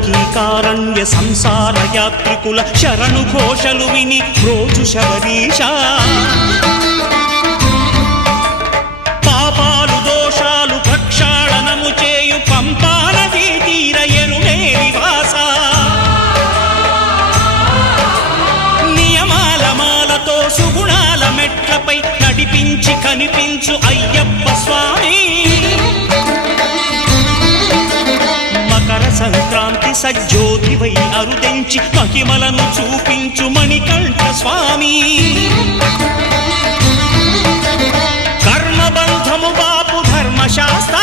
దేవకీకారణ్య సంసార యాత్రికుల శరణు ఘోషలు విని రోజు శబరీష పాపాలు దోషాలు ప్రక్షాళనము చేయు పంపా నదీ తీర ఎరుమే నివాస నియమాల మాలతో సుగుణాల మెట్లపై నడిపించి కనిపించు అయ్యప్ప స్వామి సంక్రాంతి సజ్జోతివై అరుదెంచి మహిమలను చూపించు మణికంఠ స్వామి కర్మబంధము బాపు ధర్మశాస్త్ర